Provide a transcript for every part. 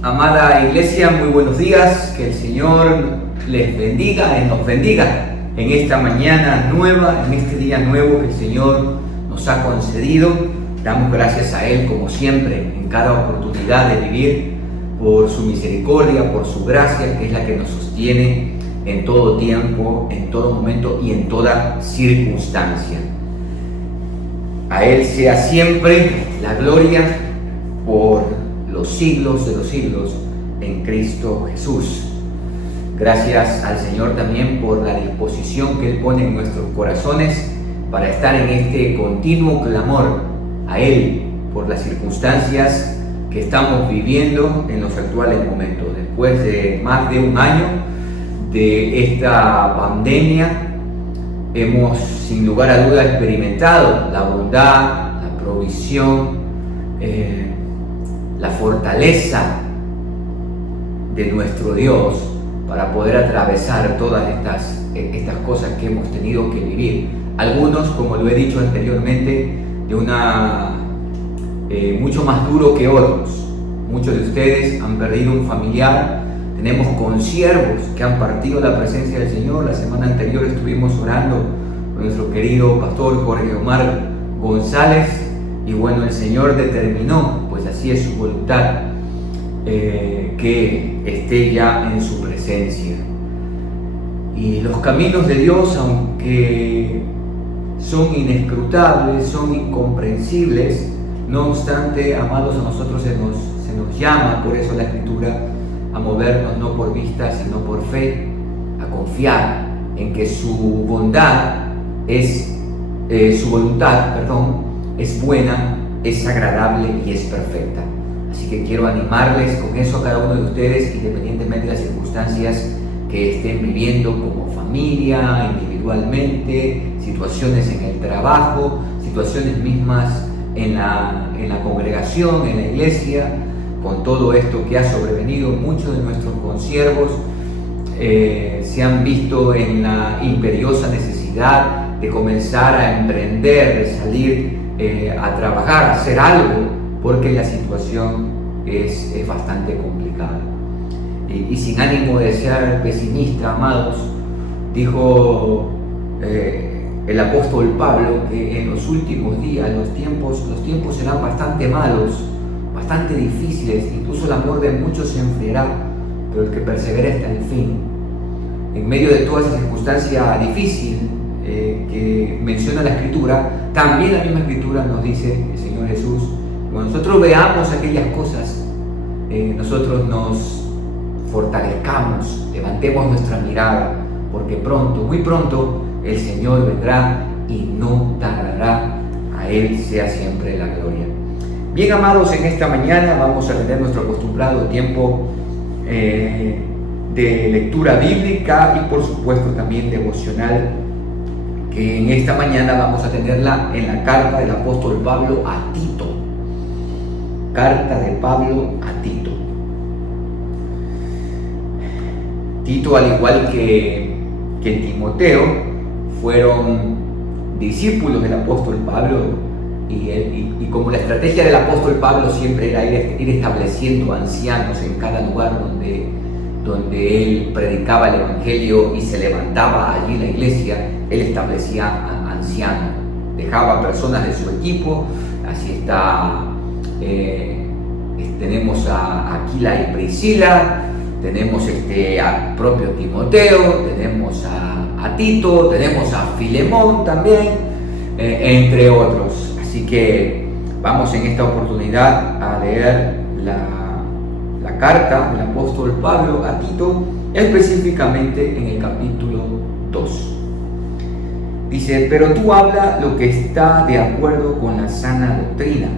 Amada iglesia, muy buenos días, que el Señor les bendiga y nos bendiga en esta mañana nueva, en este día nuevo que el Señor nos ha concedido. Damos gracias a Él como siempre en cada oportunidad de vivir, por su misericordia, por su gracia, que es la que nos sostiene en todo tiempo, en todo momento y en toda circunstancia. A Él sea siempre la gloria por los siglos de los siglos en Cristo Jesús. Gracias al Señor también por la disposición que Él pone en nuestros corazones para estar en este continuo clamor a Él por las circunstancias que estamos viviendo en los actuales momentos. Después de más de un año de esta pandemia, hemos sin lugar a duda experimentado la bondad, la provisión, la fortaleza de nuestro Dios para poder atravesar todas estas cosas que hemos tenido que vivir. Algunos, como lo he dicho anteriormente, de una mucho más duro que otros. Muchos de ustedes han perdido un familiar. Tenemos consiervos que han partido la presencia del Señor. La semana anterior estuvimos orando con nuestro querido pastor Jorge Omar González, y bueno, el Señor determinó, pues así es su voluntad, que esté ya en su presencia. Y los caminos de Dios, aunque son inescrutables, son incomprensibles, no obstante, amados, a nosotros se nos llama, por eso la Escritura, a movernos no por vista, sino por fe, a confiar en que su voluntad es buena, es agradable y es perfecta. Así que quiero animarles con eso a cada uno de ustedes, independientemente de las circunstancias que estén viviendo como familia, individualmente, situaciones en el trabajo, situaciones mismas en la congregación, en la iglesia. Con todo esto que ha sobrevenido, muchos de nuestros consiervos se han visto en la imperiosa necesidad de comenzar a emprender, de salir a trabajar, a hacer algo, porque la situación es bastante complicada. Y sin ánimo de ser pesimista, amados, dijo el apóstol Pablo que en los últimos días los tiempos serán bastante malos, bastante difíciles, incluso el amor de muchos se enfriará, pero el que persevera hasta el fin. En medio de toda esa circunstancia difícil que menciona la Escritura, también la misma Escritura nos dice el Señor Jesús: cuando nosotros veamos aquellas cosas, nosotros nos fortalezcamos, levantemos nuestra mirada, porque pronto, muy pronto, el Señor vendrá y no tardará. A Él sea siempre la gloria. Bien, amados, en esta mañana vamos a tener nuestro acostumbrado tiempo de lectura bíblica y por supuesto también devocional, que en esta mañana vamos a tenerla en la carta del apóstol Pablo a Tito. Carta de Pablo a Tito. Tito, al igual que Timoteo, fueron discípulos del apóstol Pablo, y como la estrategia del apóstol Pablo siempre era ir estableciendo ancianos en cada lugar donde él predicaba el evangelio y se levantaba allí la iglesia, él establecía ancianos, dejaba personas de su equipo. Así está, tenemos a Aquila y Priscila, tenemos al propio Timoteo, tenemos a Tito, tenemos a Filemón también, entre otros. Así que vamos en esta oportunidad a leer la carta del apóstol Pablo a Tito, específicamente en el capítulo 2. Dice: pero tú habla lo que está de acuerdo con la sana doctrina,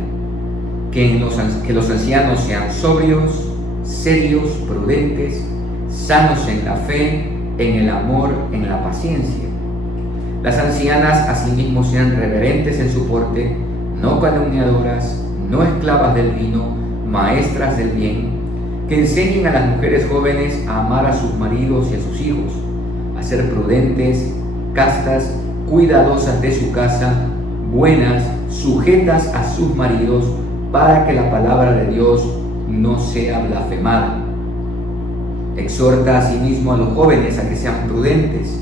que los ancianos sean sobrios, serios, prudentes, sanos en la fe, en el amor, en la paciencia. Las ancianas asimismo sean reverentes en su porte, no calumniadoras, no esclavas del vino, maestras del bien, que enseñen a las mujeres jóvenes a amar a sus maridos y a sus hijos, a ser prudentes, castas, cuidadosas de su casa, buenas, sujetas a sus maridos, para que la palabra de Dios no sea blasfemada. Exhorta asimismo a los jóvenes a que sean prudentes,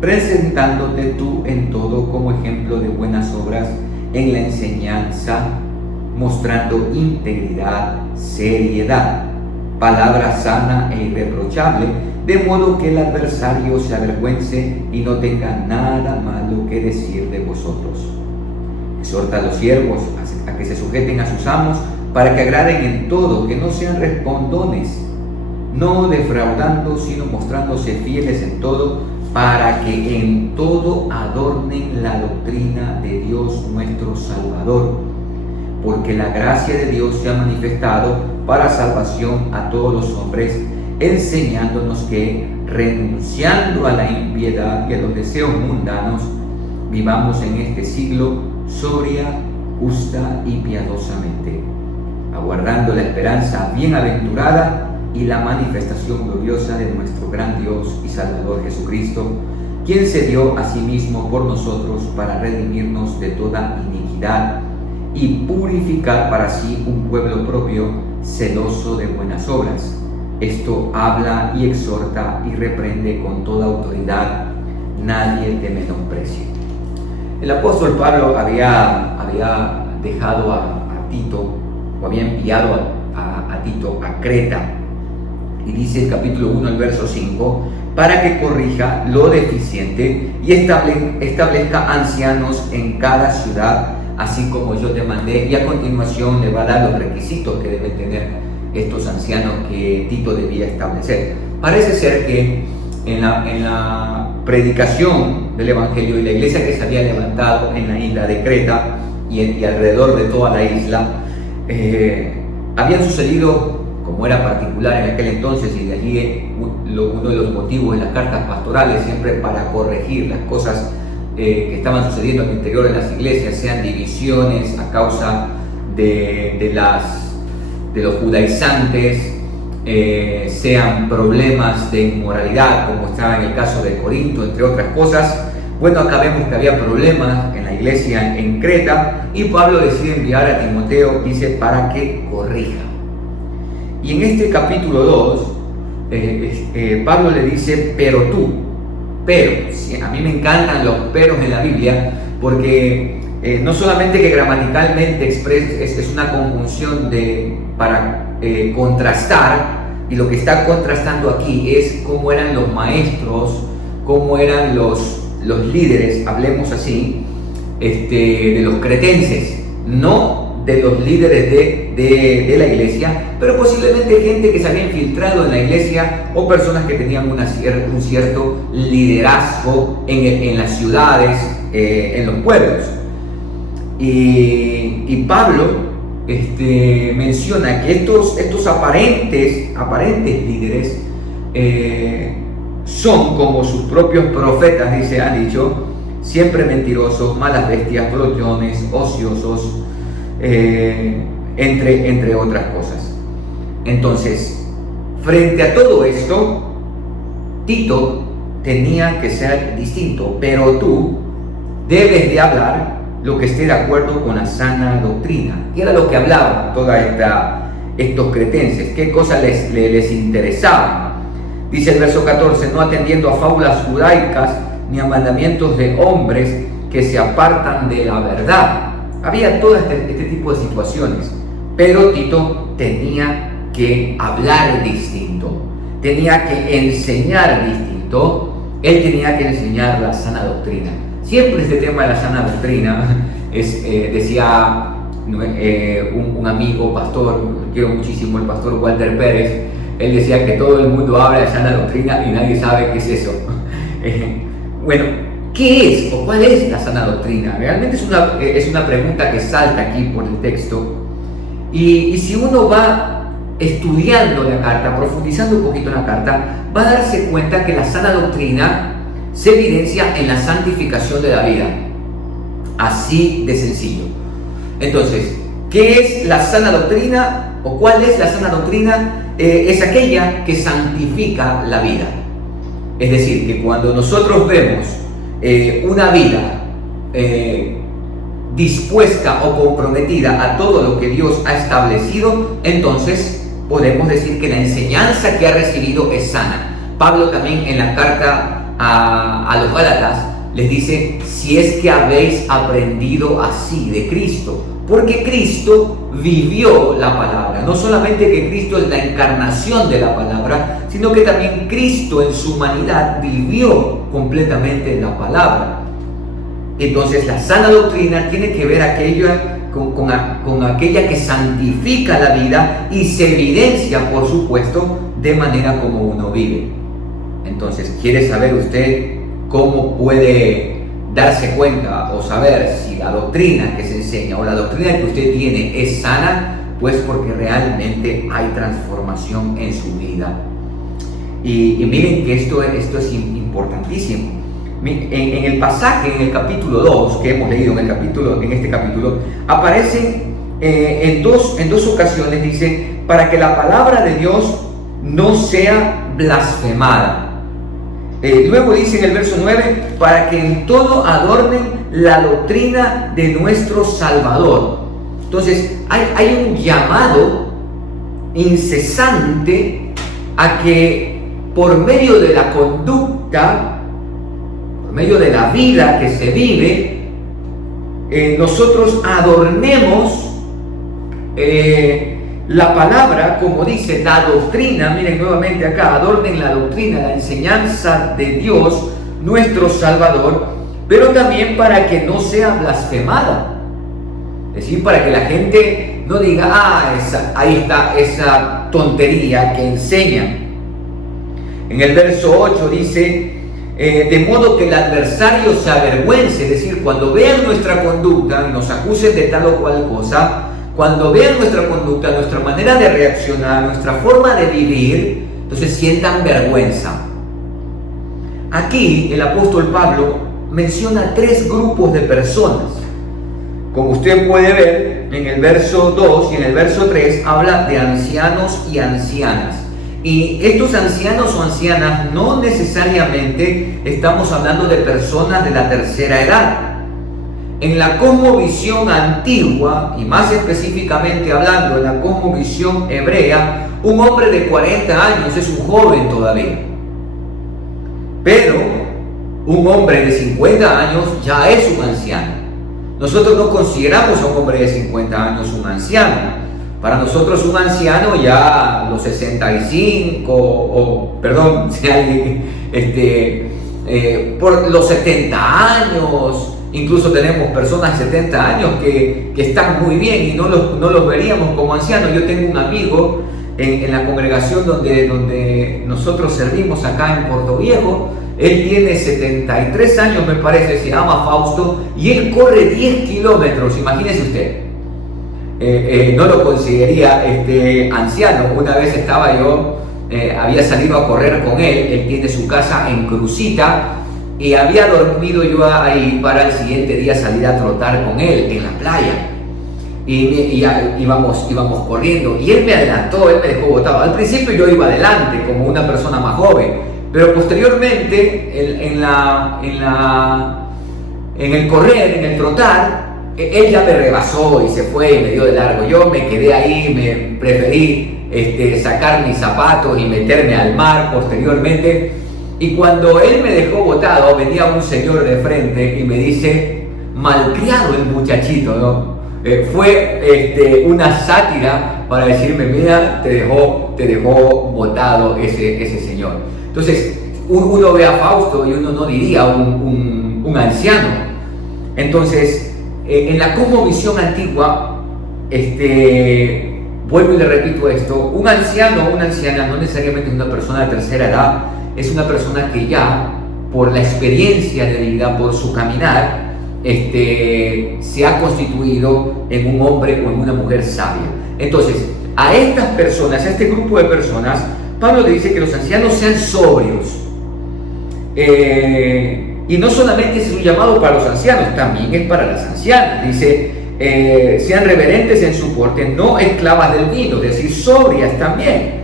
presentándote tú en todo como ejemplo de buenas obras en la enseñanza, mostrando integridad, seriedad, palabra sana e irreprochable, de modo que el adversario se avergüence y no tenga nada malo que decir de vosotros. Exhorta a los siervos a que se sujeten a sus amos, para que agraden en todo, que no sean respondones, no defraudando, sino mostrándose fieles en todo, para que en todo adornen la doctrina de Dios nuestro Salvador. Porque la gracia de Dios se ha manifestado para salvación a todos los hombres, enseñándonos que, renunciando a la impiedad y a los deseos mundanos, vivamos en este siglo sobria, justa y piadosamente, aguardando la esperanza bienaventurada y la manifestación gloriosa de nuestro gran Dios y Salvador Jesucristo, quien se dio a sí mismo por nosotros para redimirnos de toda iniquidad y purificar para sí un pueblo propio, celoso de buenas obras. Esto habla y exhorta y reprende con toda autoridad, nadie te menosprecie. El apóstol Pablo había dejado a Tito, o había enviado a Tito a Creta, y dice el capítulo 1, el verso 5, para que corrija lo deficiente y establezca ancianos en cada ciudad, así como yo te mandé, y a continuación le va a dar los requisitos que deben tener estos ancianos que Tito debía establecer. Parece ser que en la predicación del Evangelio y la iglesia que se había levantado en la isla de Creta y alrededor de toda la isla, habían sucedido, como era particular en aquel entonces, y de allí uno de los motivos de las cartas pastorales, siempre para corregir las cosas que estaban sucediendo al interior de las iglesias, sean divisiones a causa de los judaizantes, sean problemas de inmoralidad, como estaba en el caso de Corinto, entre otras cosas. Bueno, acá vemos que había problemas en la iglesia en Creta, y Pablo decide enviar a Timoteo, dice, para que corrija. Y en este capítulo 2, Pablo le dice, pero tú, a mí me encantan los peros en la Biblia, porque no solamente que gramaticalmente es una conjunción para contrastar, y lo que está contrastando aquí es cómo eran los maestros, cómo eran los líderes, hablemos así, de los cretenses, no de los líderes de la iglesia, pero posiblemente gente que se había infiltrado en la iglesia, o personas que tenían un cierto liderazgo en las ciudades, en los pueblos. Y Pablo menciona que estos aparentes líderes son como sus propios profetas, han dicho, siempre mentirosos, malas bestias, glottones, ociosos, entre otras cosas. Entonces, frente a todo esto, Tito tenía que ser distinto, pero tú debes de hablar lo que esté de acuerdo con la sana doctrina. ¿Qué era lo que hablaban estos cretenses? ¿Qué cosas les interesaban? Dice el verso 14, no atendiendo a fábulas judaicas ni a mandamientos de hombres que se apartan de la verdad. Había todo este tipo de situaciones, pero Tito tenía que hablar distinto, tenía que enseñar distinto, él tenía que enseñar la sana doctrina. Siempre este tema de la sana doctrina decía un amigo pastor, quiero muchísimo, el pastor Walter Pérez. Él decía que todo el mundo habla de sana doctrina y nadie sabe qué es eso. Bueno, ¿qué es o cuál es la sana doctrina? Realmente es una pregunta que salta aquí por el texto. Y si uno va estudiando la carta, profundizando un poquito en la carta, va a darse cuenta que la sana doctrina se evidencia en la santificación de la vida. Así de sencillo. Entonces, ¿qué es la sana doctrina o cuál es la sana doctrina? Es aquella que santifica la vida. Es decir, que cuando nosotros vemos una vida dispuesta o comprometida a todo lo que Dios ha establecido, entonces podemos decir que la enseñanza que ha recibido es sana. Pablo también en la carta a los Gálatas les dice: si es que habéis aprendido así de Cristo, porque Cristo vivió la palabra. No solamente que Cristo es la encarnación de la palabra, sino que también Cristo en su humanidad vivió completamente la palabra. Entonces la sana doctrina tiene que ver con aquella que santifica la vida y se evidencia, por supuesto, de manera como uno vive. Entonces, ¿quiere saber usted cómo puede darse cuenta o saber si la doctrina que se enseña o la doctrina que usted tiene es sana? Pues porque realmente hay transformación en su vida. Y miren que esto es importantísimo. En el pasaje, en el capítulo 2 que hemos leído en este capítulo, aparecen en dos ocasiones, dice, para que la palabra de Dios no sea blasfemada. Luego dice en el verso 9, para que en todo adornen la doctrina de nuestro Salvador. Entonces hay un llamado incesante a que por medio de la conducta, por medio de la vida que se vive, nosotros adornemos la palabra, como dice, la doctrina. Miren nuevamente acá, adornen la doctrina, la enseñanza de Dios, nuestro Salvador, pero también para que no sea blasfemada. Es decir, para que la gente no diga: ahí está esa tontería que enseñan. En el verso 8 dice: de modo que el adversario se avergüence. Es decir, cuando vean nuestra conducta y nos acusen de tal o cual cosa, cuando vean nuestra conducta, nuestra manera de reaccionar, nuestra forma de vivir, entonces sientan vergüenza. Aquí el apóstol Pablo menciona 3 grupos de personas. Como usted puede ver, en el verso 2 y en el verso 3 habla de ancianos y ancianas. Y estos ancianos o ancianas no necesariamente estamos hablando de personas de la tercera edad. En la cosmovisión antigua, y más específicamente hablando en la cosmovisión hebrea, un hombre de 40 años es un joven todavía. Pero un hombre de 50 años ya es un anciano. Nosotros no consideramos a un hombre de 50 años un anciano. Para nosotros un anciano ya los 65, si alguien por los 70 años, incluso tenemos personas de 70 años que están muy bien y no los veríamos como ancianos. Yo tengo un amigo en la congregación donde nosotros servimos acá en Puerto Viejo. Él tiene 73 años, me parece, se llama Fausto, y él corre 10 kilómetros, imagínese usted. No lo consideraría anciano. Una vez estaba yo, había salido a correr con él tiene su casa en Crucita, y había dormido yo ahí para el siguiente día salir a trotar con él en la playa. Y íbamos corriendo, y él me adelantó, él me dejó botado. Al principio yo iba adelante como una persona más joven, pero posteriormente en el correr, en el trotar, él ya me rebasó y se fue y me dio de largo. Yo me quedé ahí, me preferí sacar mis zapatos y meterme al mar posteriormente. Y cuando él me dejó botado, venía un señor de frente y me dice: malcriado el muchachito, ¿no? Fue una sátira para decirme: mira, te dejó botado ese señor. Entonces uno ve a Fausto y uno no diría un anciano. Entonces en la cosmovisión antigua, vuelvo y le repito esto: un anciano o una anciana no necesariamente es una persona de tercera edad, es una persona que ya por la experiencia de vida, por su caminar, se ha constituido en un hombre o en una mujer sabia. Entonces, a estas personas, a este grupo de personas, Pablo le dice que los ancianos sean sobrios. Y no solamente es un llamado para los ancianos, también es para las ancianas. Dice: sean reverentes en su porte, no esclavas del vino, es decir, sobrias también.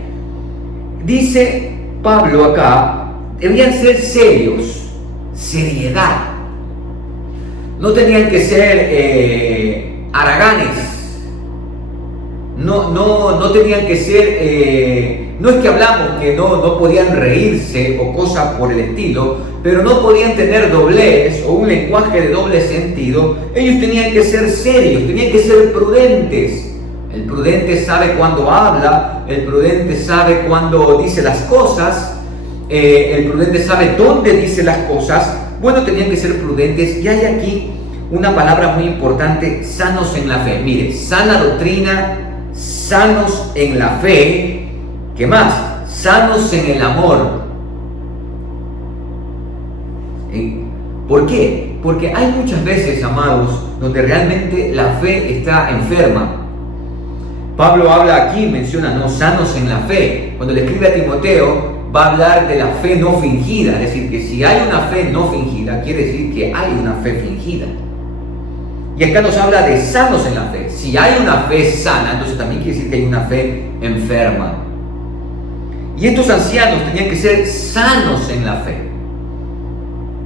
Dice Pablo acá, debían ser serios, seriedad. No tenían que ser haraganes, no tenían que ser, no es que hablamos que no podían reírse o cosas por el estilo, pero no podían tener doblez o un lenguaje de doble sentido. Ellos tenían que ser serios, tenían que ser prudentes. El prudente sabe cuándo habla, el prudente sabe cuándo dice las cosas, el prudente sabe dónde dice las cosas. Bueno, tenían que ser prudentes, y hay aquí una palabra muy importante: sanos en la fe. Mire, sana doctrina, sanos en la fe. ¿Qué más? Sanos en el amor. ¿Por qué? Porque hay muchas veces, amados, donde realmente la fe está enferma. Pablo habla aquí, menciona, no, sanos en la fe. Cuando le escribe a Timoteo, va a hablar de la fe no fingida. Es decir, que si hay una fe no fingida, quiere decir que hay una fe fingida. Y acá nos habla de sanos en la fe. Si hay una fe sana, entonces también quiere decir que hay una fe enferma. Y estos ancianos tenían que ser sanos en la fe.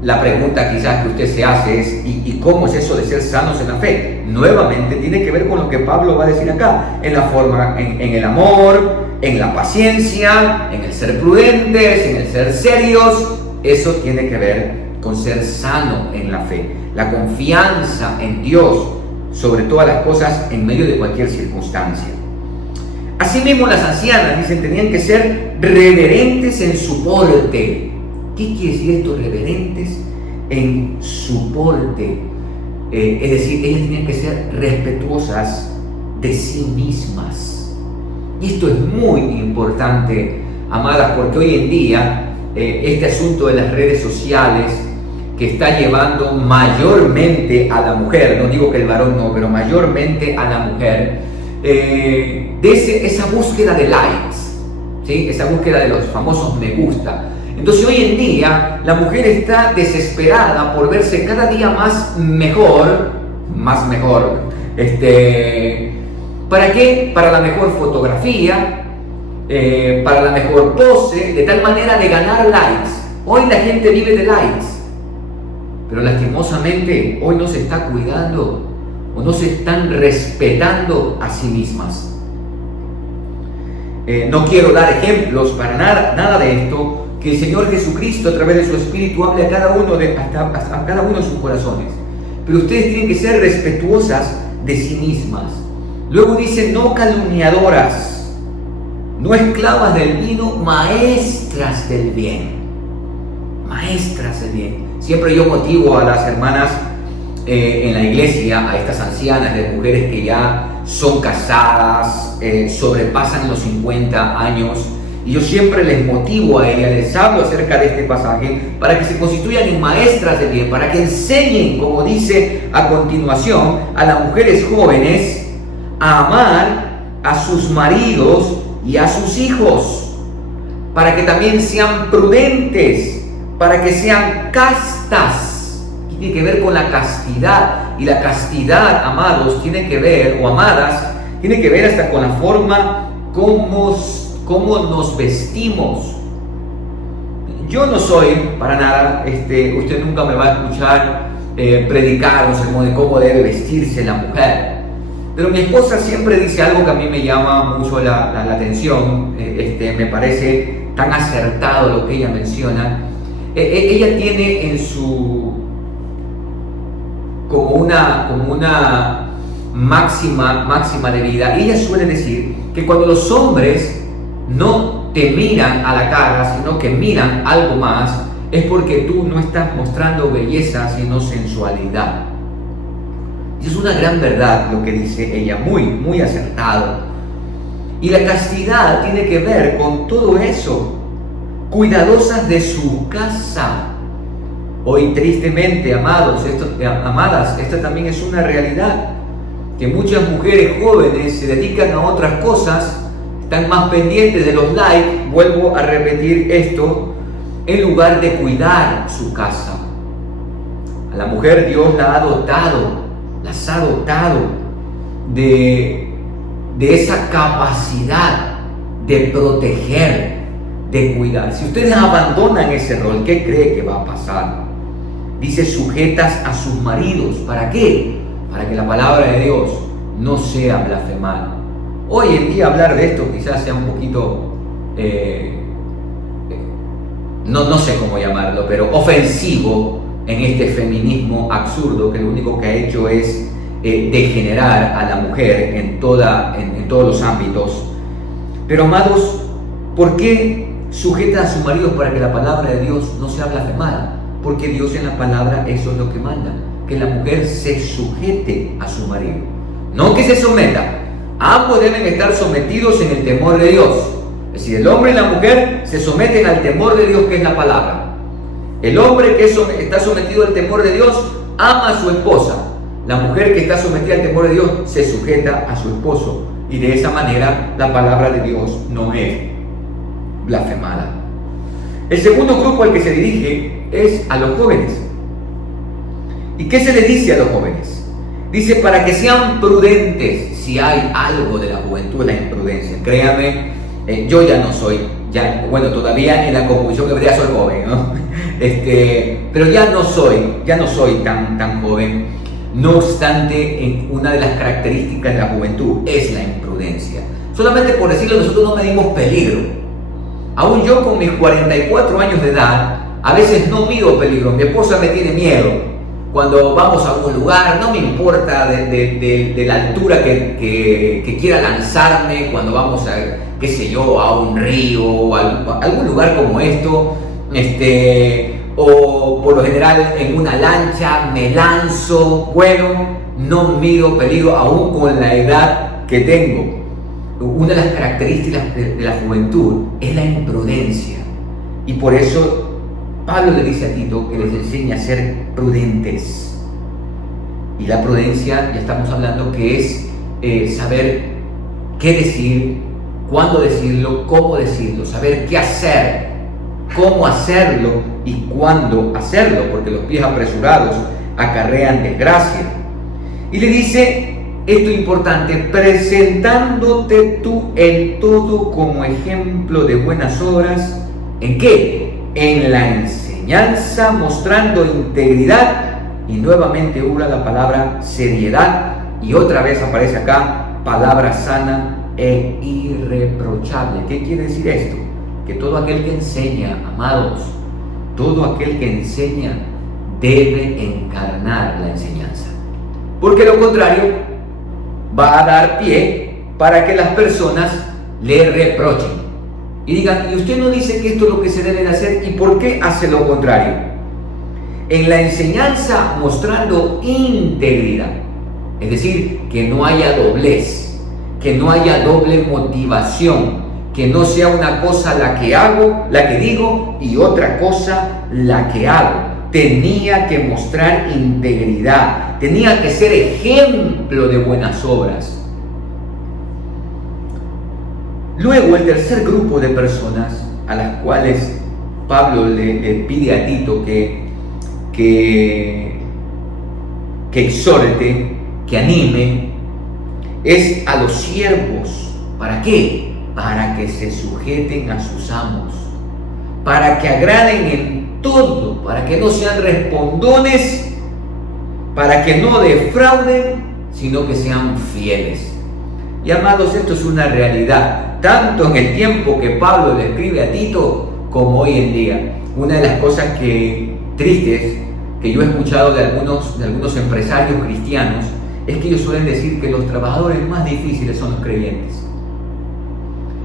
La pregunta quizás que usted se hace es: ¿y cómo es eso de ser sanos en la fe? Nuevamente tiene que ver con lo que Pablo va a decir acá, en la forma, en el amor, en la paciencia, en el ser prudentes, en el ser serios. Eso tiene que ver con ser sano en la fe, la confianza en Dios sobre todas las cosas en medio de cualquier circunstancia. Asimismo, las ancianas, dicen, tenían que ser reverentes en su porte. ¿Qué quiere decir esto? Reverentes en su porte. Es decir, ellas tenían que ser respetuosas de sí mismas. Y esto es muy importante, amadas, porque hoy en día este asunto de las redes sociales, que está llevando mayormente a la mujer, no digo que el varón no, pero mayormente a la mujer, de esa búsqueda de likes, ¿sí? Esa búsqueda de los famosos me gusta. Entonces hoy en día la mujer está desesperada por verse cada día más mejor. ¿Para qué? Para la mejor fotografía, para la mejor pose, de tal manera de ganar likes. Hoy la gente vive de likes, pero lastimosamente hoy no se está cuidando o no se están respetando a sí mismas. No quiero dar ejemplos para nada de esto. Que el Señor Jesucristo, a través de su Espíritu, hable a cada uno de sus corazones. Pero ustedes tienen que ser respetuosas de sí mismas. Luego dice: no calumniadoras, no esclavas del vino, maestras del bien. Maestras del bien. Siempre yo motivo a las hermanas en la iglesia, a estas ancianas, de mujeres que ya son casadas, sobrepasan los 50 años. Y yo siempre les motivo a ellas, les hablo acerca de este pasaje para que se constituyan en maestras de bien, para que enseñen, como dice a continuación, a las mujeres jóvenes a amar a sus maridos y a sus hijos, para que también sean prudentes, para que sean castas. Y tiene que ver con la castidad, y la castidad, amados, tiene que ver, o amadas, tiene que ver hasta con la forma como nos vestimos. Yo no soy para nada, usted nunca me va a escuchar predicar un sermón de cómo debe vestirse la mujer, pero mi esposa siempre dice algo que a mí me llama mucho la atención. Me parece tan acertado lo que ella menciona. Ella tiene en su como una máxima de vida. Ella suele decir que cuando los hombres no te miran a la cara, sino que miran algo más, es porque tú no estás mostrando belleza, sino sensualidad. Y es una gran verdad lo que dice ella, muy acertado. Y la castidad tiene que ver con todo eso. Cuidadosas de su casa. Hoy, tristemente, amadas, esta también es una realidad, que muchas mujeres jóvenes se dedican a otras cosas, están más pendientes de los likes, vuelvo a repetir esto, en lugar de cuidar su casa. A la mujer Dios las ha dotado de esa capacidad de proteger, de cuidar. Si ustedes abandonan ese rol, ¿qué cree que va a pasar? Dice: sujetas a sus maridos. ¿Para qué? Para que la palabra de Dios no sea blasfemada. Hoy en día hablar de esto quizás sea un poquito, no sé cómo llamarlo, pero ofensivo en este feminismo absurdo que lo único que ha hecho es degenerar a la mujer en todos los ámbitos. Pero amados, ¿por qué sujetan a sus maridos para que la palabra de Dios no sea blasfemada? Porque Dios en la palabra eso es lo que manda, que la mujer se sujete a su marido, no que se someta. Ambos deben estar sometidos en el temor de Dios. Es decir, el hombre y la mujer se someten al temor de Dios, que es la palabra. El hombre que está sometido al temor de Dios ama a su esposa. La mujer que está sometida al temor de Dios se sujeta a su esposo. Y de esa manera la palabra de Dios no es blasfemada. El segundo grupo al que se dirige es a los jóvenes. ¿Y qué se les dice a los jóvenes? Dice, para que sean prudentes. Si hay algo de la juventud, la imprudencia. Créame, yo ya no soy, todavía en la conjunción hebrea soy joven, ¿no? Pero ya no soy tan joven. No obstante, una de las características de la juventud es la imprudencia. Solamente por decirlo, nosotros no medimos peligro. Aún yo con mis 44 años de edad, a veces no mido peligro. Mi esposa me tiene miedo. Cuando vamos a algún lugar, no me importa de la altura que quiera lanzarme, cuando vamos a un río o a algún lugar como esto, o por lo general en una lancha me lanzo. No mido peligro aún con la edad que tengo. Una de las características de la juventud es la imprudencia, y por eso Pablo le dice a Tito que les enseña a ser prudentes. Y la prudencia, ya estamos hablando, que es saber qué decir, cuándo decirlo, cómo decirlo, saber qué hacer, cómo hacerlo y cuándo hacerlo, porque los pies apresurados acarrean desgracia. Y le dice esto importante: presentándote tú en todo como ejemplo de buenas obras. ¿En qué? En la enseñanza, mostrando integridad, y nuevamente usa la palabra seriedad, y otra vez aparece acá palabra sana e irreprochable. ¿Qué quiere decir esto? Que todo aquel que enseña, amados, todo aquel que enseña debe encarnar la enseñanza, porque lo contrario va a dar pie para que las personas le reprochen y digan: y usted no dice que esto es lo que se debe de hacer, ¿y por qué hace lo contrario? En la enseñanza, mostrando integridad, es decir, que no haya doblez, que no haya doble motivación, que no sea una cosa la que digo, y otra cosa la que hago. Tenía que mostrar integridad, tenía que ser ejemplo de buenas obras. Luego, el tercer grupo de personas a las cuales Pablo le pide a Tito que exhorte, que anime, es a los siervos. ¿Para qué? Para que se sujeten a sus amos, para que agraden en todo, para que no sean respondones, para que no defrauden, sino que sean fieles. Y amados, esto es una realidad, tanto en el tiempo que Pablo le escribe a Tito, como hoy en día. Una de las cosas tristes que yo he escuchado de algunos empresarios cristianos es que ellos suelen decir que los trabajadores más difíciles son los creyentes.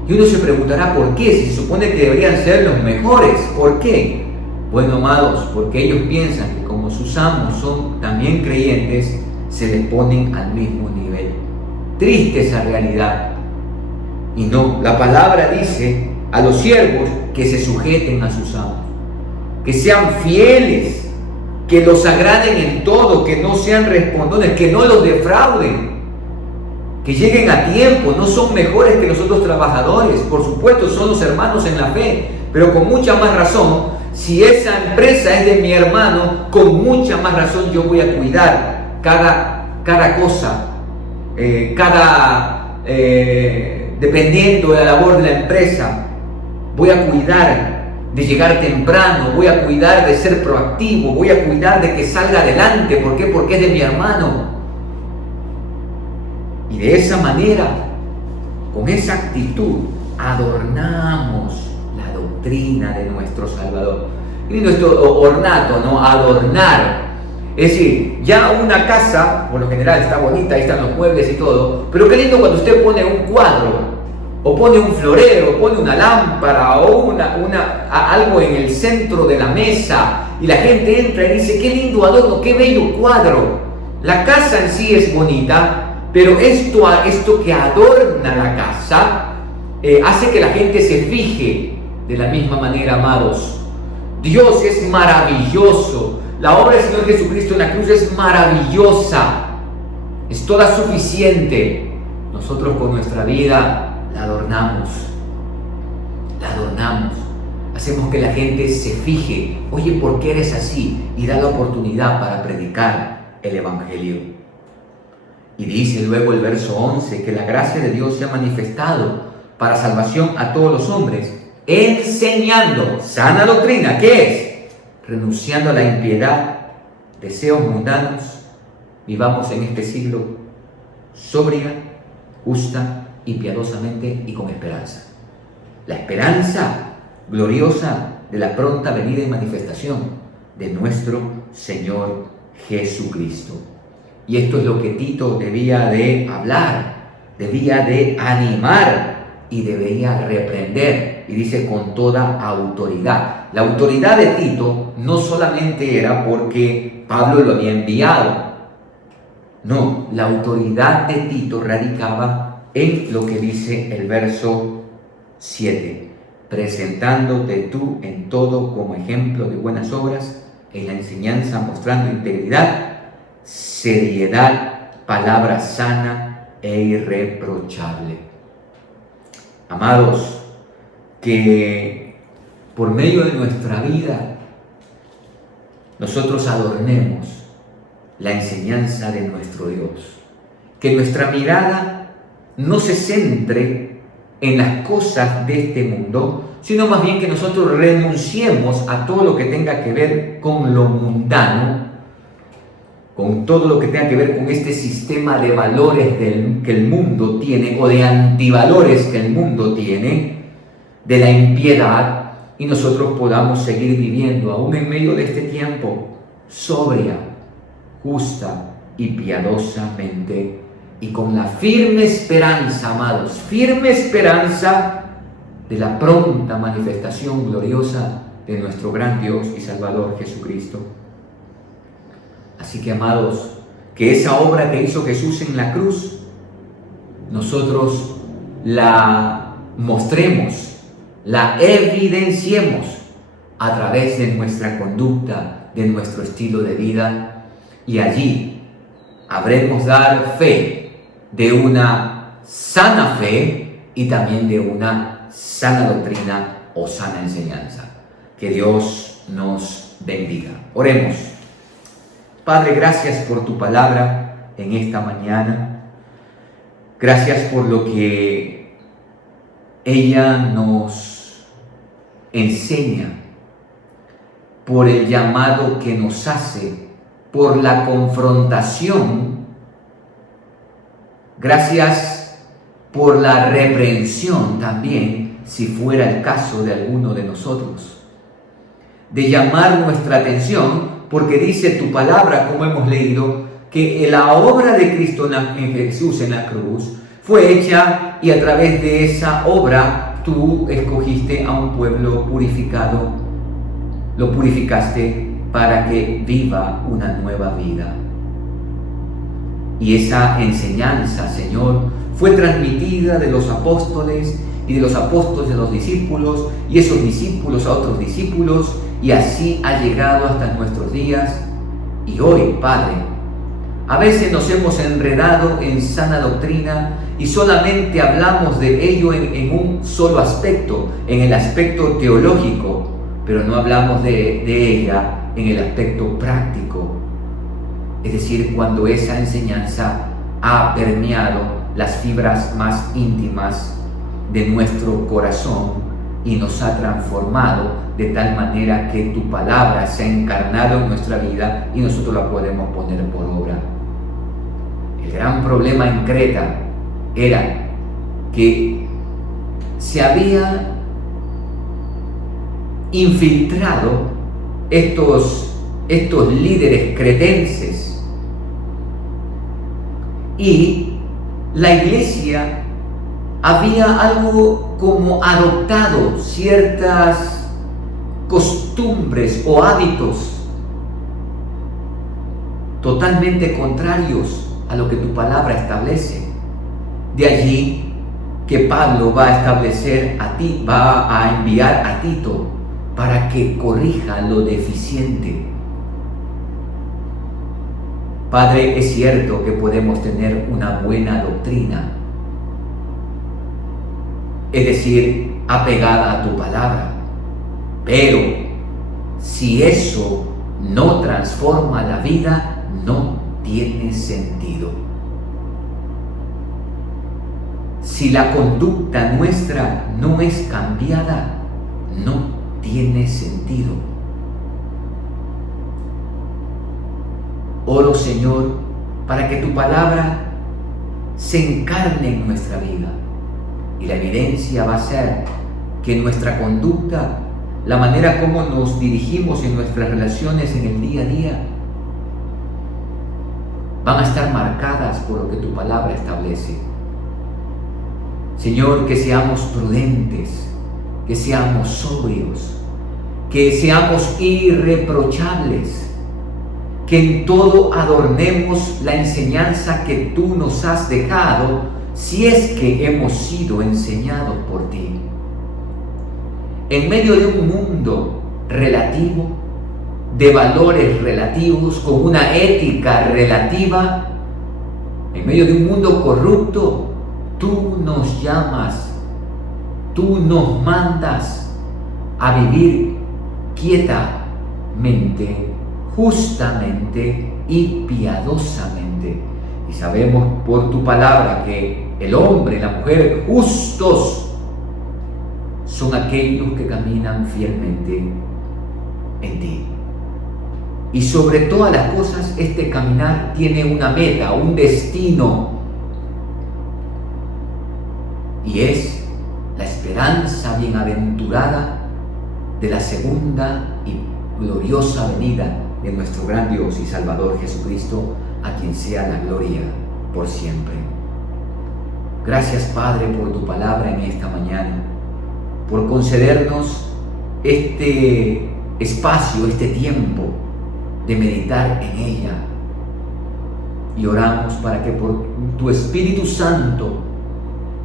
Y uno se preguntará por qué, si se supone que deberían ser los mejores. ¿Por qué? Bueno, amados, porque ellos piensan que como sus amos son también creyentes, se les ponen al mismo nivel. Triste esa realidad. Y no, la palabra dice a los siervos que se sujeten a sus amos, que sean fieles, que los agraden en todo, que no sean respondones, que no los defrauden, que lleguen a tiempo. No son mejores que los otros trabajadores, por supuesto, son los hermanos en la fe, pero con mucha más razón, si esa empresa es de mi hermano, con mucha más razón yo voy a cuidar cada cosa, dependiendo de la labor de la empresa, voy a cuidar de llegar temprano, voy a cuidar de ser proactivo, voy a cuidar de que salga adelante. ¿Por qué? Porque es de mi hermano. Y de esa manera con esa actitud, adornamos la doctrina de nuestro Salvador. Qué lindo esto, ornato, ¿no? Adornar. Es decir, ya una casa, por lo general está bonita, ahí están los muebles y todo, pero qué lindo cuando usted pone un cuadro, o pone un florero, o pone una lámpara, o algo en el centro de la mesa, y la gente entra y dice, qué lindo adorno, qué bello cuadro. La casa en sí es bonita, pero esto que adorna la casa, hace que la gente se fije. De la misma manera, amados, Dios es maravilloso. La obra del Señor Jesucristo en la cruz es maravillosa, es toda suficiente. Nosotros con nuestra vida la adornamos, hacemos que la gente se fije, oye, ¿por qué eres así? Y da la oportunidad para predicar el Evangelio. Y dice luego el verso 11, que la gracia de Dios se ha manifestado para salvación a todos los hombres, enseñando sana doctrina. ¿Qué es? Renunciando a la impiedad, deseos mundanos, vivamos en este siglo sobria, justa y piadosamente y con esperanza. La esperanza gloriosa de la pronta venida y manifestación de nuestro Señor Jesucristo. Y esto es lo que Tito debía de hablar, debía de animar y debía reprender. Y dice con toda autoridad. La autoridad de Tito no solamente era porque Pablo lo había enviado. No, la autoridad de Tito radicaba en lo que dice el verso 7. Presentándote tú en todo como ejemplo de buenas obras, en la enseñanza mostrando integridad, seriedad, palabra sana e irreprochable. Amados, que por medio de nuestra vida nosotros adornemos la enseñanza de nuestro Dios. Que nuestra mirada no se centre en las cosas de este mundo, sino más bien que nosotros renunciemos a todo lo que tenga que ver con lo mundano, con todo lo que tenga que ver con este sistema de valores que el mundo tiene, o de antivalores que el mundo tiene, de la impiedad, y nosotros podamos seguir viviendo, aún en medio de este tiempo, sobria, justa y piadosamente, y con la firme esperanza, amados, firme esperanza de la pronta manifestación gloriosa de nuestro gran Dios y Salvador Jesucristo. Así que, amados, que esa obra que hizo Jesús en la cruz, nosotros la mostremos, la evidenciemos a través de nuestra conducta, de nuestro estilo de vida, y allí habremos dar fe de una sana fe y también de una sana doctrina o sana enseñanza. Que Dios nos bendiga. Oremos. Padre, gracias por tu palabra en esta mañana. Gracias por lo que ella nos enseña, por el llamado que nos hace, por la confrontación. Gracias por la reprensión también, si fuera el caso de alguno de nosotros. De llamar nuestra atención, porque dice tu palabra, como hemos leído, que la obra de Cristo en Jesús en la cruz fue hecha, y a través de esa obra tú escogiste a un pueblo purificado, lo purificaste para que viva una nueva vida. Y esa enseñanza, Señor, fue transmitida de los apóstoles, y de los apóstoles a los discípulos, y esos discípulos a otros discípulos, y así ha llegado hasta nuestros días. Y hoy, Padre, a veces nos hemos enredado en sana doctrina y solamente hablamos de ello en un solo aspecto, en el aspecto teológico, pero no hablamos de ella en el aspecto práctico. Es decir, cuando esa enseñanza ha permeado las fibras más íntimas de nuestro corazón y nos ha transformado de tal manera que tu palabra se ha encarnado en nuestra vida y nosotros la podemos poner por obra. El gran problema en Creta era que se había infiltrado estos líderes cretenses, y la iglesia había algo como adoptado ciertas costumbres o hábitos totalmente contrarios a lo que tu palabra establece. De allí que Pablo va a establecer a ti, va a enviar a Tito para que corrija lo deficiente. Padre, es cierto que podemos tener una buena doctrina, es decir, apegada a tu palabra, pero si eso no transforma la vida, no tiene sentido. Si la conducta nuestra no es cambiada, no tiene sentido. Oro, Señor, para que tu palabra se encarne en nuestra vida, y la evidencia va a ser que nuestra conducta, la manera como nos dirigimos en nuestras relaciones en el día a día, van a estar marcadas por lo que tu palabra establece. Señor, que seamos prudentes, que seamos sobrios, que seamos irreprochables, que en todo adornemos la enseñanza que tú nos has dejado, si es que hemos sido enseñados por ti. En medio de un mundo relativo, de valores relativos, con una ética relativa, en medio de un mundo corrupto, tú nos llamas, tú nos mandas a vivir quietamente, justamente y piadosamente. Y sabemos por tu palabra que el hombre y la mujer justos son aquellos que caminan fielmente en ti. Y sobre todas las cosas, este caminar tiene una meta, un destino, y es la esperanza bienaventurada de la segunda y gloriosa venida de nuestro gran Dios y Salvador Jesucristo, a quien sea la gloria por siempre. Gracias, Padre, por tu palabra en esta mañana, por concedernos este espacio, este tiempo de meditar en ella. Y oramos para que por tu Espíritu Santo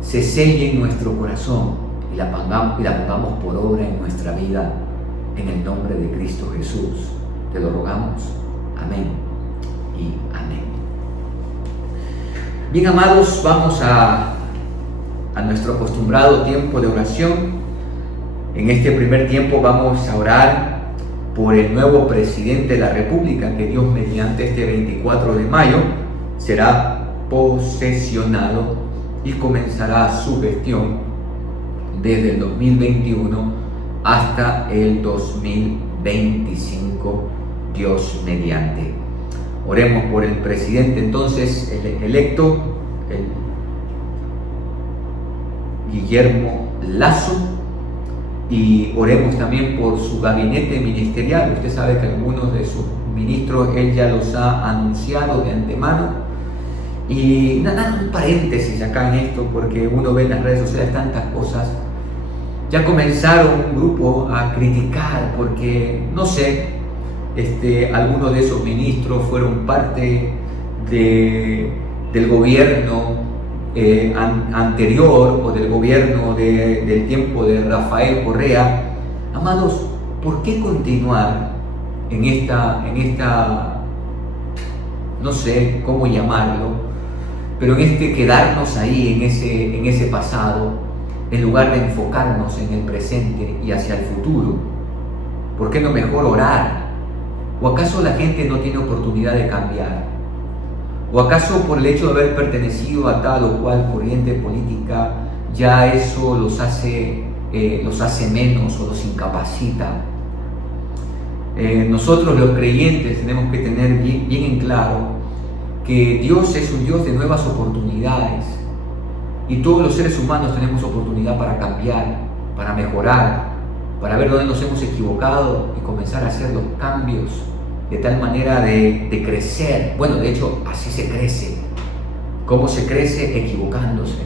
se selle en nuestro corazón y la pongamos por obra en nuestra vida, en el nombre de Cristo Jesús. Te lo rogamos. Amén y amén. Bien, amados, vamos a nuestro acostumbrado tiempo de oración. En este primer tiempo vamos a orar por el nuevo presidente de la República, que Dios mediante este 24 de mayo será posesionado y comenzará su gestión desde el 2021 hasta el 2025, Dios mediante. Oremos por el presidente entonces electo, el Guillermo Lasso, y oremos también por su gabinete ministerial. Usted sabe que algunos de sus ministros él ya los ha anunciado de antemano. Y nada, un paréntesis acá en esto, porque uno ve en las redes sociales tantas cosas. Ya comenzaron un grupo a criticar porque, no sé, algunos de esos ministros fueron parte del gobierno anterior, o del gobierno del tiempo de Rafael Correa. Amados, ¿por qué continuar en esta no sé cómo llamarlo, pero en quedarnos ahí en ese pasado, en lugar de enfocarnos en el presente y hacia el futuro? ¿Por qué no mejor orar? ¿O acaso la gente no tiene oportunidad de cambiar? ¿O acaso por el hecho de haber pertenecido a tal o cual corriente política ya eso los hace menos o los incapacita? Nosotros los creyentes tenemos que tener bien en claro que Dios es un Dios de nuevas oportunidades, Y todos los seres humanos tenemos oportunidad para cambiar, para mejorar, para ver dónde nos hemos equivocado y comenzar a hacer los cambios de tal manera de crecer. Bueno, de hecho, así se crece. ¿Cómo se crece? Equivocándose.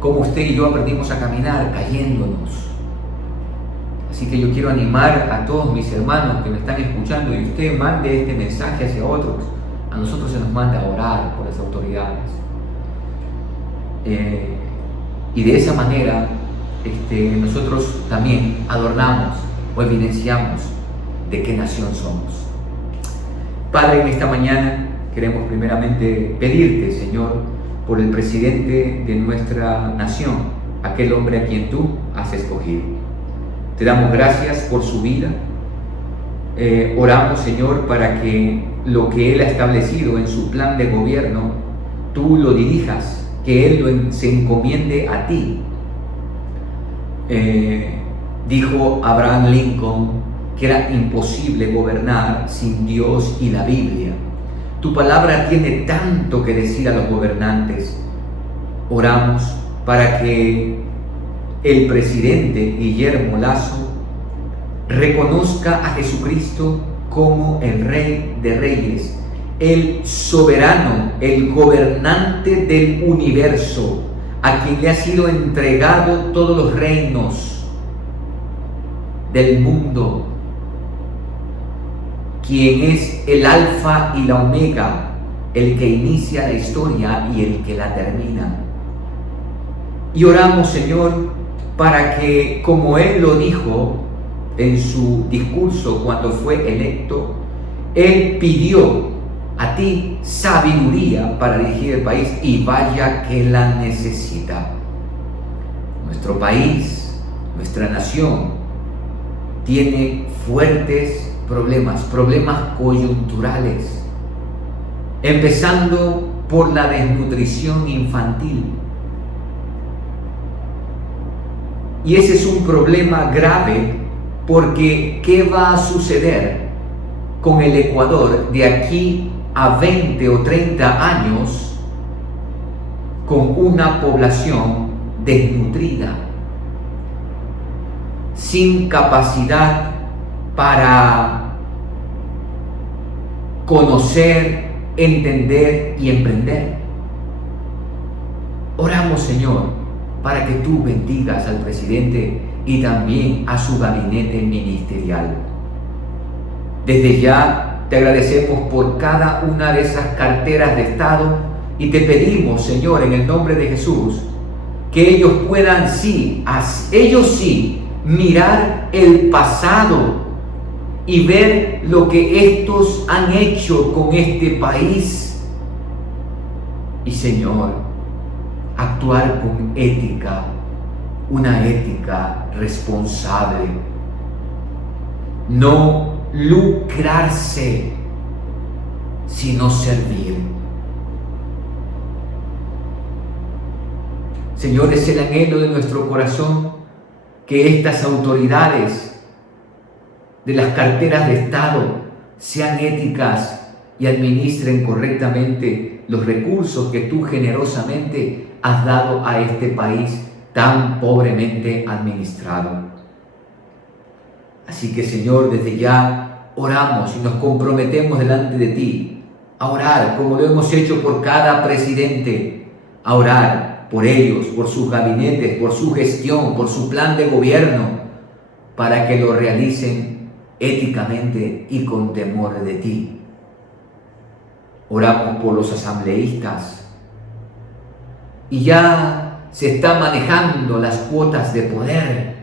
¿Cómo usted y yo aprendimos a caminar? Cayéndonos. Así que yo quiero animar a todos mis hermanos que me están escuchando, y usted mande este mensaje hacia otros. A nosotros se nos manda a orar por las autoridades. Y de esa manera nosotros también adornamos o evidenciamos de qué nación somos. Padre, en esta mañana queremos primeramente pedirte, Señor, por el presidente de nuestra nación, aquel hombre a quien tú has escogido. Te damos gracias por su vida. Oramos, Señor, para que lo que Él ha establecido en su plan de gobierno, tú lo dirijas, que Él se encomiende a ti. Dijo Abraham Lincoln que era imposible gobernar sin Dios y la Biblia. Tu palabra tiene tanto que decir a los gobernantes. Oramos para que el presidente Guillermo Lasso reconozca a Jesucristo como el Rey de Reyes, el soberano, el gobernante del universo, a quien le ha sido entregado todos los reinos del mundo, quien es el alfa y la omega, el que inicia la historia y el que la termina. Y oramos, Señor, para que, como Él lo dijo en su discurso cuando fue electo, Él pidió a ti sabiduría para dirigir el país, y vaya que la necesita. Nuestro país, nuestra nación, tiene fuertes problemas coyunturales, empezando por la desnutrición infantil. Y ese es un problema grave, porque ¿qué va a suceder con el Ecuador de aquí a 20 o 30 años con una población desnutrida, sin capacidad para conocer, entender y emprender? Oramos, Señor, para que tú bendigas al presidente y también a su gabinete ministerial. Desde ya te agradecemos por cada una de esas carteras de Estado, y te pedimos, Señor, en el nombre de Jesús, que ellos puedan ellos sí mirar el pasado y ver lo que estos han hecho con este país, y, Señor, actuar con ética, una ética responsable, no lucrarse, sino servir. Señor, es el anhelo de nuestro corazón que estas autoridades de las carteras de Estado sean éticas y administren correctamente los recursos que tú generosamente has dado a este país tan pobremente administrado. Así que, Señor, desde ya oramos y nos comprometemos delante de ti a orar, como lo hemos hecho por cada presidente, a orar por ellos, por sus gabinetes, por su gestión, por su plan de gobierno, para que lo realicen éticamente y con temor de ti. Oramos por los asambleístas, y ya se están manejando las cuotas de poder.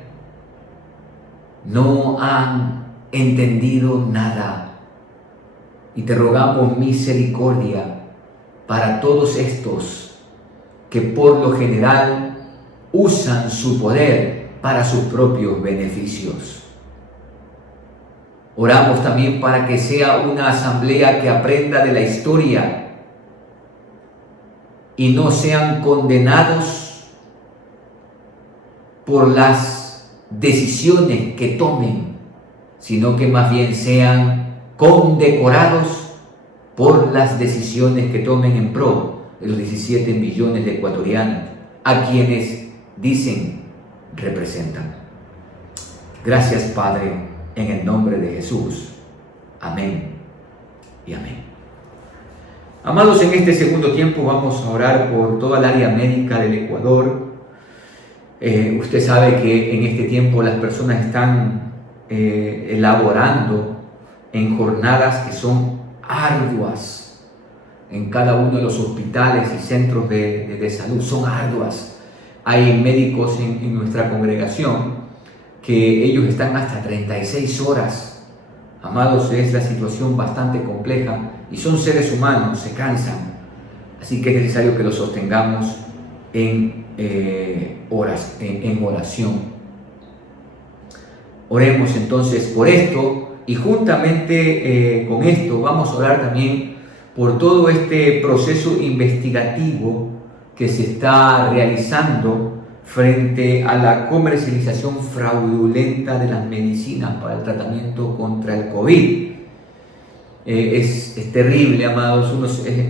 No han entendido nada, y te rogamos misericordia para todos estos que por lo general usan su poder para sus propios beneficios. Oramos también para que sea una asamblea que aprenda de la historia y no sean condenados por las decisiones que tomen, sino que más bien sean condecorados por las decisiones que tomen en pro de los 17 millones de ecuatorianos a quienes dicen representan. Gracias, Padre, en el nombre de Jesús. Amén y amén. Amados, en este segundo tiempo vamos a orar por toda el área médica del Ecuador. Usted sabe que en este tiempo las personas están elaborando en jornadas que son arduas en cada uno de los hospitales y centros de salud. Son arduas. Hay médicos en nuestra congregación que ellos están hasta 36 horas. Amados, es la situación bastante compleja y son seres humanos, se cansan. Así que es necesario que los sostengamos en oración. Oremos entonces por esto y juntamente con esto vamos a orar también por todo este proceso investigativo que se está realizando frente a la comercialización fraudulenta de las medicinas para el tratamiento contra el COVID. Es terrible, amados.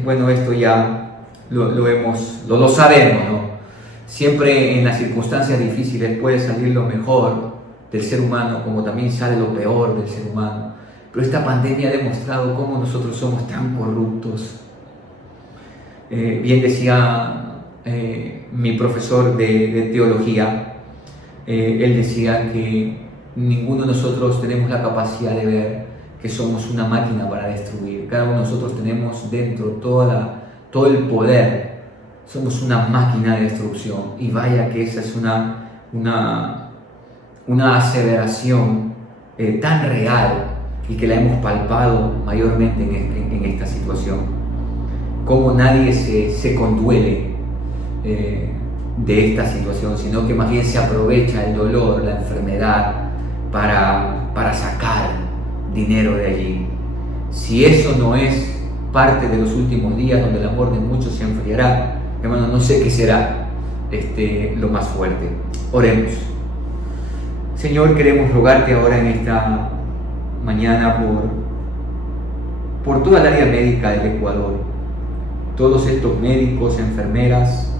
Bueno, esto ya lo sabemos, ¿no? Siempre en las circunstancias difíciles puede salir lo mejor del ser humano, como también sale lo peor del ser humano. Pero esta pandemia ha demostrado cómo nosotros somos tan corruptos. Bien decía mi profesor de teología, él decía que ninguno de nosotros tenemos la capacidad de ver que somos una máquina para destruir. Cada uno de nosotros tenemos dentro todo el poder. Somos una máquina de destrucción. Y vaya que esa es una aseveración tan real y que la hemos palpado mayormente en esta situación. Como nadie se conduele de esta situación, sino que más bien se aprovecha el dolor, la enfermedad para sacar dinero de allí. Si eso no es parte de los últimos días donde el amor de muchos se enfriará, hermano, no sé qué será lo más fuerte. Oremos. Señor, queremos rogarte ahora en esta mañana por toda el área médica del Ecuador, todos estos médicos, enfermeras,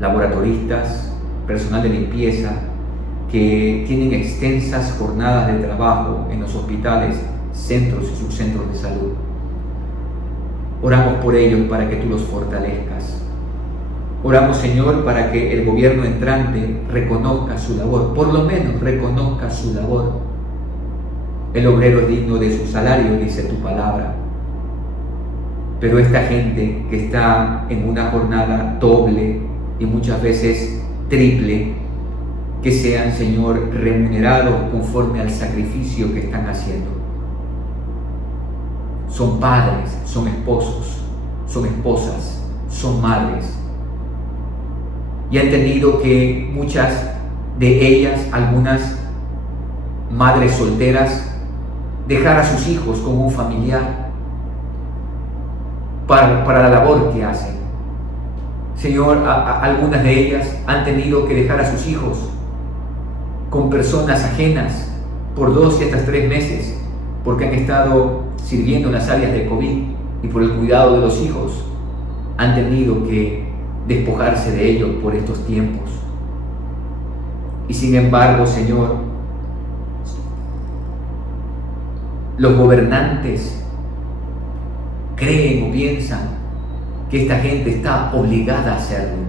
laboratoristas, personal de limpieza, que tienen extensas jornadas de trabajo en los hospitales, centros y subcentros de salud. Oramos por ellos para que tú los fortalezcas. Oramos, Señor, para que el gobierno entrante reconozca su labor, por lo menos reconozca su labor. El obrero es digno de su salario, dice tu palabra. Pero esta gente que está en una jornada doble y muchas veces triple, que sean, Señor, remunerados conforme al sacrificio que están haciendo. Son padres, son esposos, son esposas, son madres. Y ha entendido que muchas de ellas, algunas madres solteras, dejar a sus hijos con un familiar para la labor que hacen. Señor, algunas de ellas han tenido que dejar a sus hijos con personas ajenas por 2 y hasta 3 meses, porque han estado sirviendo en las áreas de COVID y por el cuidado de los hijos han tenido que despojarse de ellos por estos tiempos. Y sin embargo, Señor, los gobernantes creen o piensan que esta gente está obligada a hacerlo.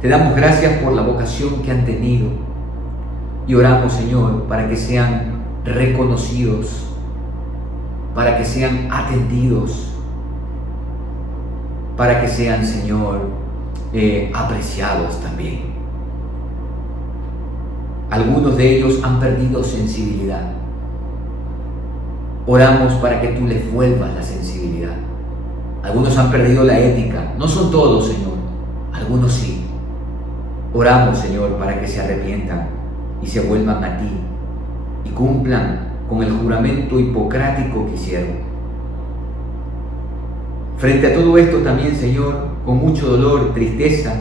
Te damos gracias por la vocación que han tenido y oramos, Señor, para que sean reconocidos, para que sean atendidos, para que sean, Señor, apreciados también. Algunos de ellos han perdido sensibilidad. Oramos para que tú les vuelvas la sensibilidad. Algunos han perdido la ética. No son todos, Señor. Algunos sí. Oramos, Señor, para que se arrepientan y se vuelvan a ti y cumplan con el juramento hipocrático que hicieron. Frente a todo esto también, Señor, con mucho dolor, tristeza,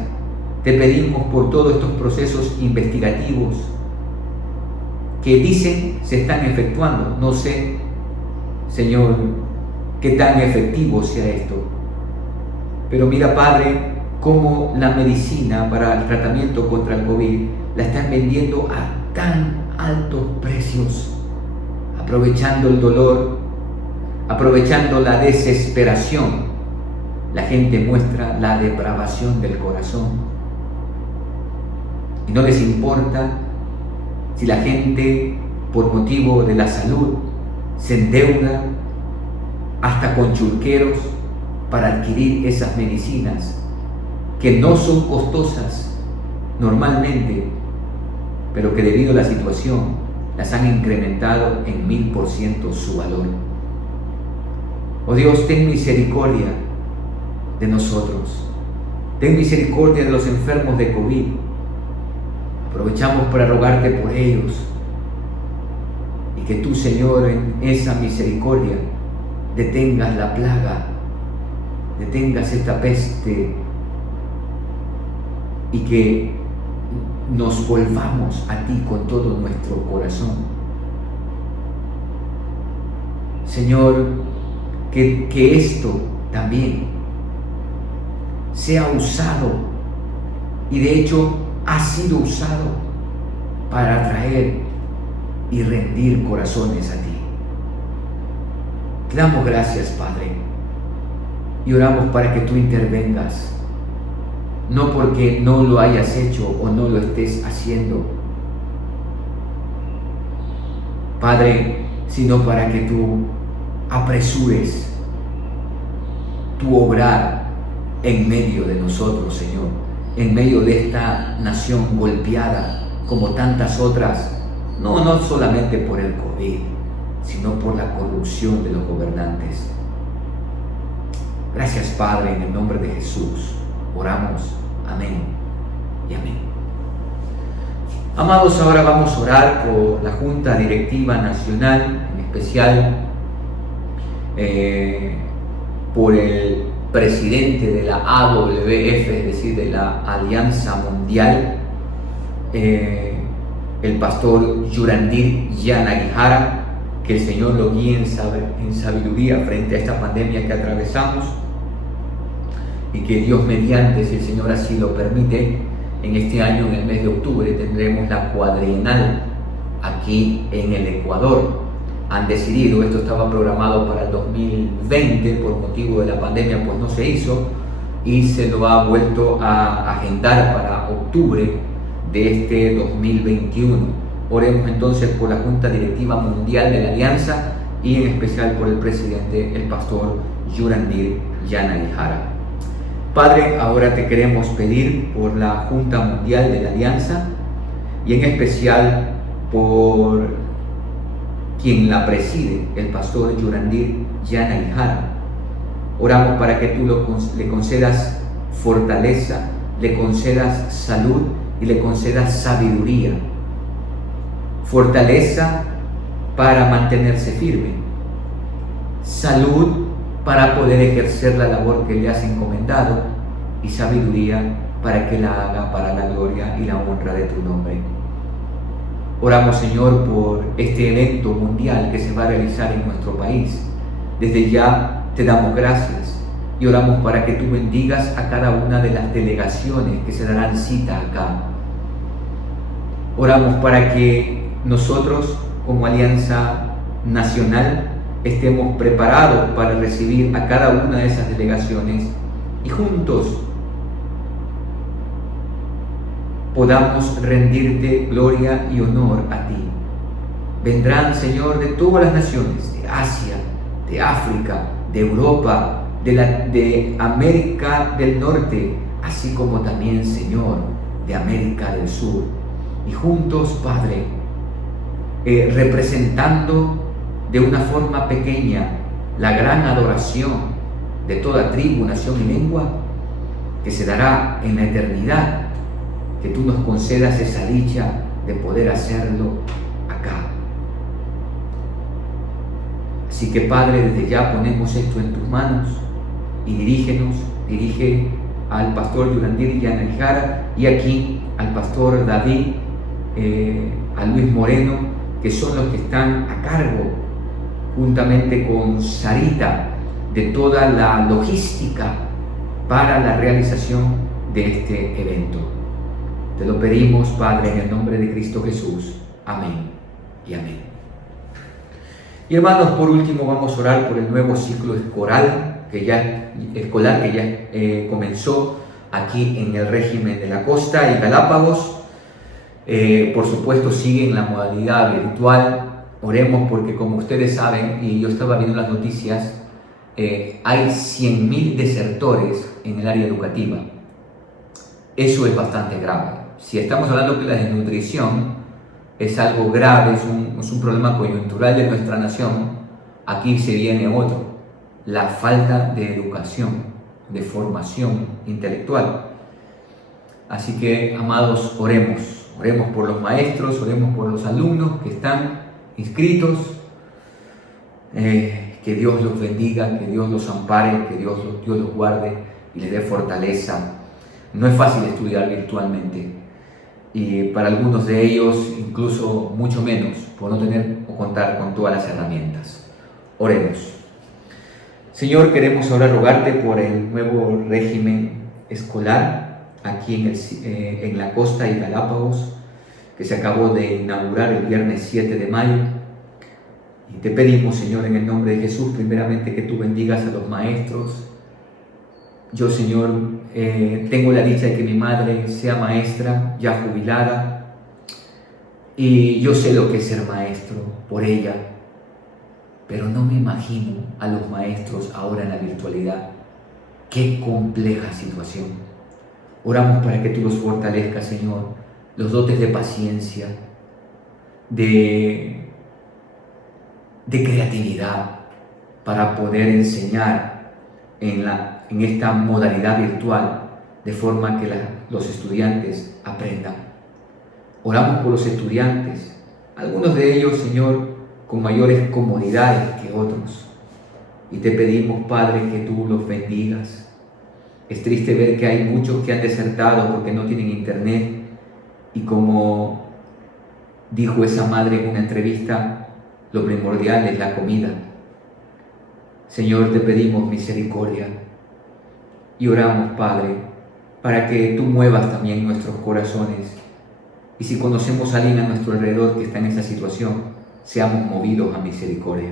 te pedimos por todos estos procesos investigativos que dicen se están efectuando. No sé, Señor, qué tan efectivo sea esto. Pero mira, Padre, cómo la medicina para el tratamiento contra el COVID la están vendiendo a tan altos precios, aprovechando el dolor, aprovechando la desesperación. La gente muestra la depravación del corazón y no les importa si la gente, por motivo de la salud, se endeuda hasta con churqueros para adquirir esas medicinas que no son costosas normalmente, pero que debido a la situación las han incrementado en 1000% su valor. Oh Dios, ten misericordia de nosotros. Ten misericordia de los enfermos de COVID. Aprovechamos para rogarte por ellos y que tú, Señor, en esa misericordia detengas la plaga, detengas esta peste y que nos volvamos a ti con todo nuestro corazón. Señor, que esto también sea usado, y de hecho ha sido usado para atraer y rendir corazones a ti. Te damos gracias, Padre, y oramos para que tú intervengas, no porque no lo hayas hecho o no lo estés haciendo, Padre, sino para que tú apresures tu obrar en medio de nosotros, Señor, en medio de esta nación golpeada como tantas otras, no solamente por el COVID, sino por la corrupción de los gobernantes. Gracias, Padre, en el nombre de Jesús oramos. Amén y amén. Amados, ahora vamos a orar por la Junta Directiva Nacional, en especial por el presidente de la AWF, es decir, de la Alianza Mundial, el pastor Yurandir Yanagihara. Que el Señor lo guíe en sabiduría frente a esta pandemia que atravesamos, y que Dios mediante, si el Señor así lo permite, en este año, en el mes de octubre, tendremos la cuadrienal aquí en el Ecuador. Han decidido, esto estaba programado para el 2020, por motivo de la pandemia pues no se hizo, y se lo ha vuelto a agendar para octubre de este 2021. Oremos entonces por la Junta Directiva Mundial de la Alianza y en especial por el presidente, el pastor Yurandir Yanagihara. Padre, ahora te queremos pedir por la Junta Mundial de la Alianza y en especial por quien la preside, el pastor Yurandir Yanagihara. Oramos para que tú le concedas fortaleza, le concedas salud y le concedas sabiduría. Fortaleza para mantenerse firme, salud para poder ejercer la labor que le has encomendado y sabiduría para que la haga para la gloria y la honra de tu nombre. Oramos, Señor, por este evento mundial que se va a realizar en nuestro país. Desde ya te damos gracias y oramos para que tú bendigas a cada una de las delegaciones que se darán cita acá. Oramos para que nosotros, como Alianza Nacional, estemos preparados para recibir a cada una de esas delegaciones y juntos podamos rendirte gloria y honor a ti. Vendrán, Señor, de todas las naciones, de Asia, de África, de Europa, de América del Norte, así como también, Señor, de América del Sur. Y juntos, Padre, representando de una forma pequeña la gran adoración de toda tribu, nación y lengua que se dará en la eternidad, que tú nos concedas esa dicha de poder hacerlo acá. Así que, Padre, desde ya ponemos esto en tus manos y dirige al pastor Yurandir Yanagihara y aquí al pastor David, a Luis Moreno, que son los que están a cargo, juntamente con Sarita, de toda la logística para la realización de este evento. Te lo pedimos, Padre, en el nombre de Cristo Jesús. Amén y amén. Y hermanos, por último vamos a orar por el nuevo ciclo escolar que ya comenzó aquí en el régimen de la costa y Galápagos. Por supuesto sigue en la modalidad virtual. Oremos porque, como ustedes saben, y yo estaba viendo las noticias, hay 100.000 desertores en el área educativa. Eso es bastante grave. Si estamos hablando que la desnutrición es algo grave, es un problema coyuntural de nuestra nación, aquí se viene otro: la falta de educación, de formación intelectual. Así que, amados, oremos por los maestros, oremos por los alumnos que están inscritos, que Dios los bendiga, que Dios los ampare, que Dios los guarde y les dé fortaleza. No es fácil estudiar virtualmente, y para algunos de ellos incluso mucho menos, por no tener o contar con todas las herramientas. Oremos. Señor, queremos ahora rogarte por el nuevo régimen escolar aquí en la costa y Galápagos, que se acabó de inaugurar el viernes 7 de mayo. Y te pedimos, Señor, en el nombre de Jesús, primeramente que tú bendigas a los maestros. Yo, Señor, tengo la dicha de que mi madre sea maestra, ya jubilada, y yo sé lo que es ser maestro por ella, pero no me imagino a los maestros ahora en la virtualidad. Qué compleja situación. Oramos para que tú los fortalezcas, Señor, los dotes de paciencia, de creatividad, para poder enseñar en esta modalidad virtual, de forma que los estudiantes aprendan. Oramos por los estudiantes, algunos de ellos, Señor, con mayores comodidades que otros, y te pedimos, Padre, que tú los bendigas. Es triste ver que hay muchos que han desertado porque no tienen internet, y como dijo esa madre en una entrevista, lo primordial es la comida. Señor, te pedimos misericordia y oramos, Padre, para que tú muevas también nuestros corazones, y si conocemos a alguien a nuestro alrededor que está en esa situación, seamos movidos a misericordia.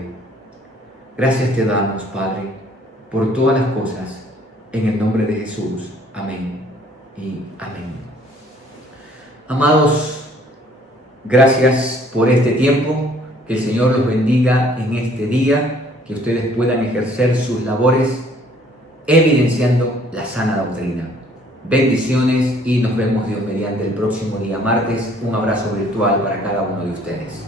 Gracias te damos, Padre, por todas las cosas, en el nombre de Jesús. Amén y amén. Amados, gracias por este tiempo. Que el Señor los bendiga en este día, que ustedes puedan ejercer sus labores evidenciando la sana doctrina. Bendiciones y nos vemos, Dios mediante, el próximo día martes. Un abrazo virtual para cada uno de ustedes.